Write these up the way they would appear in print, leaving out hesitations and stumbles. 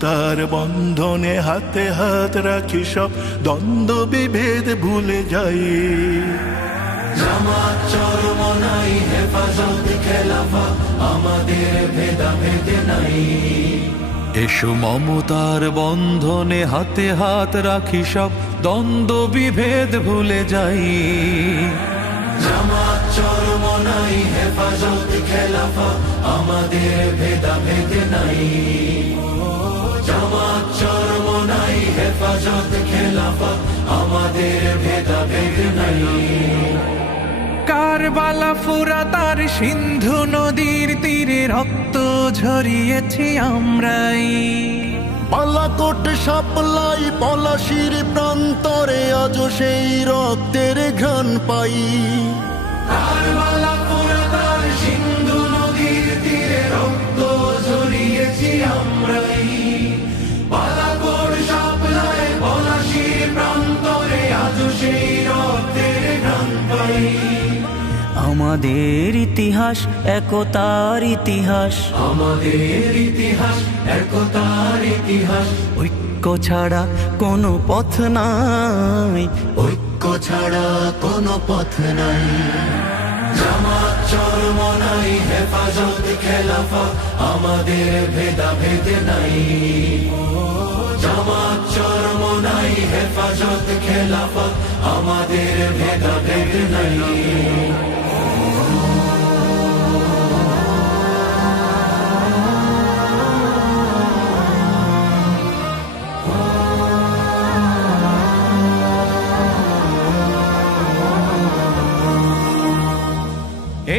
মমতার বন্ধনে হাতে হাত রাখি সব দ্বন্দ্ব বিভেদ ভুলে যাই। জামাত চরমনাই হেফাজত খেলাফত আমাদের ভেদাভেদ নাই। এসো মমতার বন্ধনে হাতে হাত রাখি সব দ্বন্দ্ব বিভেদ ভুলে যাই। জামাত চরমনাই হেফাজত খেলাফত আমাদের ভেদাভেদ নাই। জামাত চরমনাই হেফাজত খেলাফত আমাদের ভেদাভেদ নাই। কারবালা ফুরাত আর সিন্ধু নদীর তীরে রক্ত ঝরিয়েছি আমরাই। বালাকোট সাপলাই পলাশির প্রান্তরে আজও সেই রক্তের ঘ্রাণ পাই। কারবালা ফুরাত আর সিন্ধু নদীর তীরে রক্ত ঝরিয়েছি আমরাই। বালাকোট সাপলাই পলাশির প্রান্তরে আজও সেই রক্তের ঘ্রাণ পাই। আমাদের ইতিহাস একতার ইতিহাস, আমাদের ইতিহাস একতার ইতিহাস। ঐক্য ছাড়া কোনো পথ নাই, ঐক্য ছাড়া কোনো পথ নাই। জামাত চরমনাই হেফাজত খেলাফত আমাদের ভেদাভেদ নাই। জামাত চরমনাই হেফাজত খেলাফত আমাদের ভেদাভেদ নাই।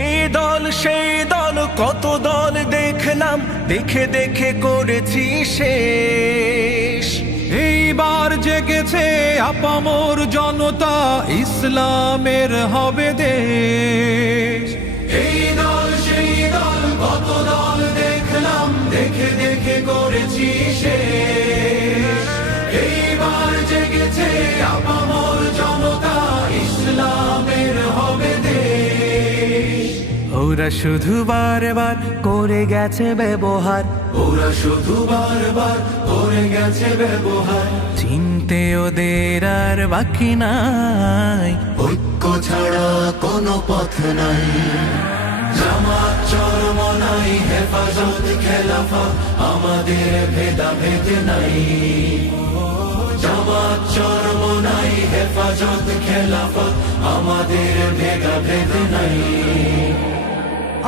এই দল সেই দল কত দল দেখলাম, দেখে দেখে করেছি শেষ। এইবার জেগেছে আপামর জনতা, ইসলামের হবে দেশ। এই দল সেই দল কত দল দেখলাম, দেখে দেখে করেছি শেষ। এইবার জেগেছে আপামর জনতা, ইসলামের হবে দেশ। ওরা শুধু বারবার করে গেছে ব্যবহার, ওরা শুধু বারবার করে গেছে ব্যবহার। চিনতে ওদের আর বাকি নাই, ঐক্য ছাড়া কোনো পথ নাই। জামাত চরমনাই হেফাজত খেলাফত আমাদের ভেদাভেদ নাই। জামাত চরমনাই হেফাজত খেলাফত আমাদের ভেদাভেদ নাই।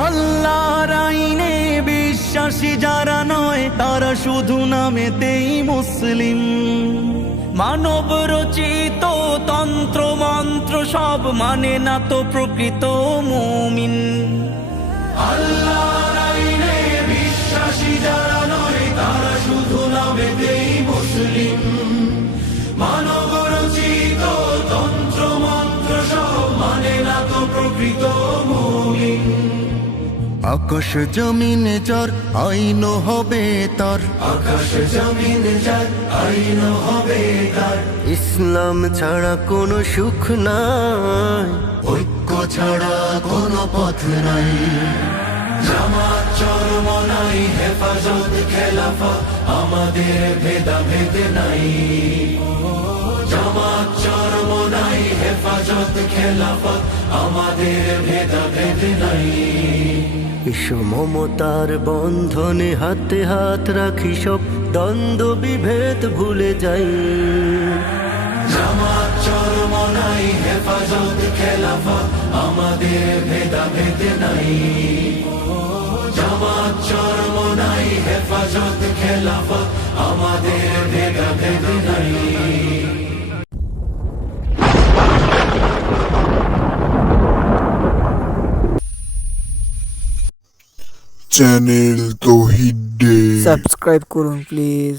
আল্লাহর আইনে বিশ্বাসী যারা নয়, তারা শুধু নামেতেই মুসলিম। মানব রচিত তন্ত্র মন্ত্র সব মানে না তো প্রকৃত মুমিন। আল্লাহর আইনে বিশ্বাসী যারা নয়, তারা শুধু নামেতেই মুসলিম। মানব রচিত তন্ত্র মন্ত্র সব মানে না তো প্রকৃত মুমিন। আকাশ জমিন যার আইন হবে তার, আকাশ জমিন যার আইন হবে তার। ইসলাম ছাড়া কোনো সুখ নাই, ঐক্য ছাড়া কোনো পথ নাই। জামাত চরমনাই হেফাজত খেলাফত আমাদের ভেদাভেদ নাই। জামাত চরমনাই হেফাজত খেলাফত আমাদের ভেদাভেদ নাই। এসো মমতার বন্ধনে হাতে হাত রাখি সব দ্বন্দ্ব বিভেদ ভুলে যাই। জামাত চরমনাই হেফাজত খেলাফত আমাদের ভেদাভেদ নাই। জামাত চরমনাই হেফাজত খেলাফত আমাদের ভেদাভেদ নাই। চ্যানেল তৌহিদ ডে সাবস্ক্রাইব করুন প্লিজ।